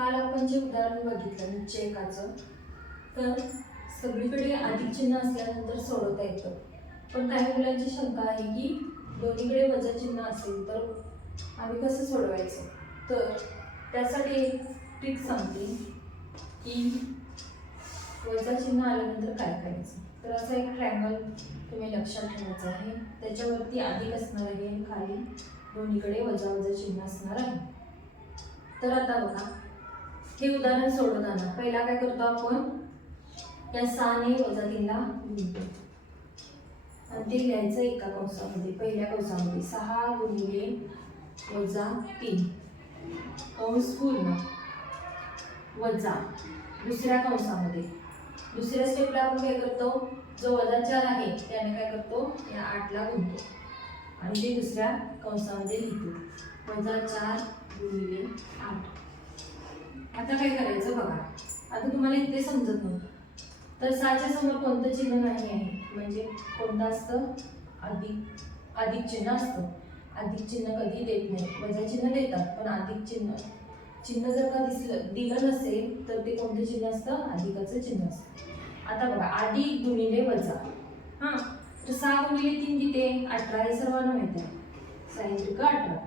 काल आपण जे उदाहरण बघितलं निश्चयकाचं, तर सगळीकडे अधिक चिन्ह असल्यानंतर सोडवता येतं. पण काही मुलांची शंका आहे की दोन्हीकडे वजा चिन्ह असेल तर आम्ही कसं सोडवायचं. तर त्यासाठी एक ट्रिक सांगते की वजा चिन्ह आल्यानंतर काय करायचं. तर असं एक ट्रायंगल तुम्ही लक्षात ठेवायचं आहे. त्याच्यावरती अधिक असणार आहे आणि खाली दोन्हीकडे वजा वजा चिन्ह असणार आहे. तर आता बघा, हे उदाहरण सोडवताना पहिला काय करतो आपण, या 6 ने वजा 3 ला गुणतो आणि ते लिहायचं एका कंसामध्ये. पहिल्या कंसामध्ये 6 गुणिले वजा 3 कंस पूर्ण वजा दुसऱ्या कंसामध्ये. दुसऱ्या स्टेपला आपण काय करतो, जो वजा 4 आहे त्याने काय करतो, या 8 ला गुणतो आणि ते दुसऱ्या कंसामध्ये लिहितो. वजा 4 गुणिले 8. आता काय करायचं बघा. आता तुम्हाला इथे समजत नव्हतं तर 6च्या समोर कोणतं चिन्ह नाही आहे, म्हणजे कोणतं असतं, अधिक चिन्ह असतं. अधिक चिन्ह कधी देत नाही, वजा चिन्ह देतात, पण अधिक चिन्ह जर का दिलं नसेल तर ते कोणतं चिन्ह असतं, अधिकाचं चिन्ह असतं. आता बघा, अधिक गुणिले वजा, हां तर 6 गुणिले 3 किती, 18 हे सर्वांना माहिती आहे, 6 × 18.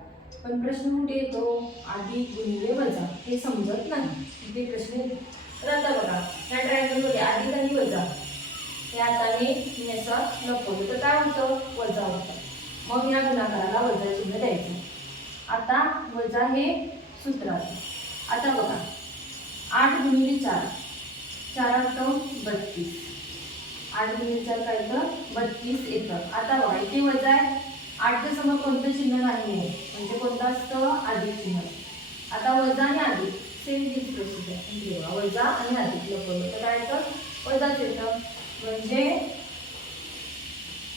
पण प्रश्न कुठे येतो, अधिक गुणिले वजा, हे समजत नाही, इथे प्रश्न येतो. तर आता बघा, या ट्रायंगलमध्ये अधिक आणि वजा हे हाताने मी असं लपवलं तर काय होतं, वजा होतं. मग या गुणाकाराला वजा चिन्ह द्यायचं. आता वजा हे सूत्रात. आता बघा, 8 गुणिले 4, 4 × 32, 8 गुणिले 4 काय येतं, 32 येतं. आता बघा, इथे वजा आहे, 8च्या समोर कोणतं चिन्ह नाही आहे, म्हणजे कोणतं असतं, अधिक चिन्ह. आता वजा आणि अधिक सेम तीच प्रोसिजर आहे. वजा आणि अधिक लपवलं तर काय येतं, वजाच येतं, म्हणजे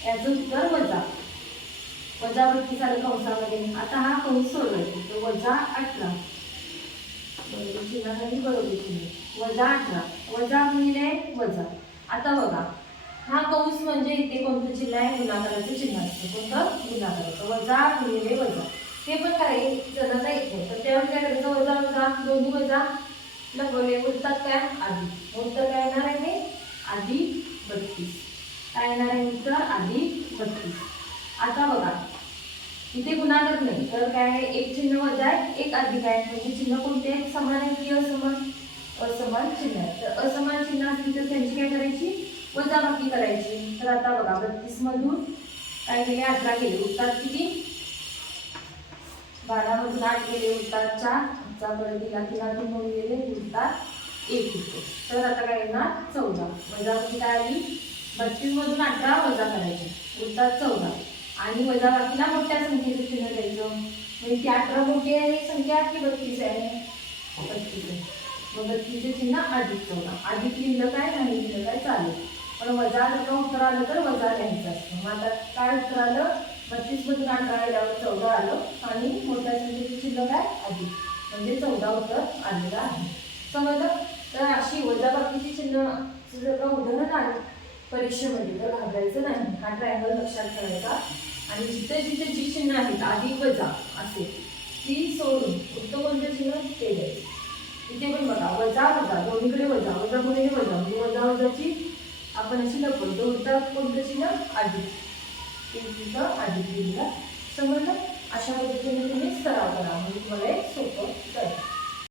याचं उत्तर वजा. वजा 32 आलं कंसामध्ये. आता हा कंस सोडवायचा, तर वजा 18 बरोबर चिन्हासाठी बरोबर चिन्ह, वजा 18 वजा गुणिले वजा. आता बघा, हा कंस म्हणजे इथे कोणतं चिन्ह आहे, गुणाकाराचं चिन्ह असतं. कोणतं, गुणाकाराचं. वजा गुणिले वजा. हे पण काही जणांना येत नाही, तर त्यावर काय करायचं, वजा वजा दोन्ही वजा लपवले, उरतात काय, अधिक. उत्तर काय येणार आहे, अधिक 32. काय येणार आहे उत्तर, अधिक 32. आता बघा, इथे गुणाकार नाही तर काय, एक चिन्ह वजा आहे, एक अधिक आहे, म्हणजे चिन्ह कोणते आहेत, समान आहे की असमान, असमान चिन्ह आहे. तर असमान चिन्ह असली तर त्यांची काय करायची, वजाबाकी करायची. तर आता बघा, 32 मधून काय केले, 18 केले, उत्तर किती, 12 मधून 8 गेले, उत्तर 4. चा परत दिला, 3 होऊन गेले, उत्तर 1 होतो. तर आता काय येणार, 14. वजाबाकी काय आली, 32 मधून 18 वजा करायचे, उत्तर 14. आणि वजाबाकीला मोठ्या संख्येचं चिन्ह द्यायचं, म्हणजे ती 18 मोठी आहे संख्या की 32 आहे, 32 आहे. मग 32चे चिन्ह अधिक 14. अधिक लिहिलं काय, नाही लिहिलं काय चालेल, पण वजा जर का उत्तर आलं तर वजा लिहायचं असतं. मग आता काय उत्तर आलं, 32 मधून 18 गेल्यावर 14 आलं आणि मोठ्या संख्येचं चिन्ह काय, अधिक, म्हणजे 14 उत्तर आलेलं आहे. समजलं. तर अशी वजाबाकीची चिन्ह जर का उदाहरण आलं परीक्षेमध्ये तर घाबरायचं नाही. हा ट्रायंगल लक्षात ठेवायचा आणि जिथे जिथे जी चिन्ह आहेत अधिक वजा असेल ती सोडून फक्त कोणतं चिन्ह ते द्यायचं. इथे पण बघा, वजा वजा दोन्हीकडे वजा, वजा गुणिले वजा, म्हणजे वजा वजाची आपण अशी लपवतो, उत्तर कोणतं चिन्ह, अधिक, ते तिथं अधिक दिलेलं. समजलं. अशा पद्धतीने तुम्ही सराव करा, म्हणजे तुम्हाला सोपं जाईल.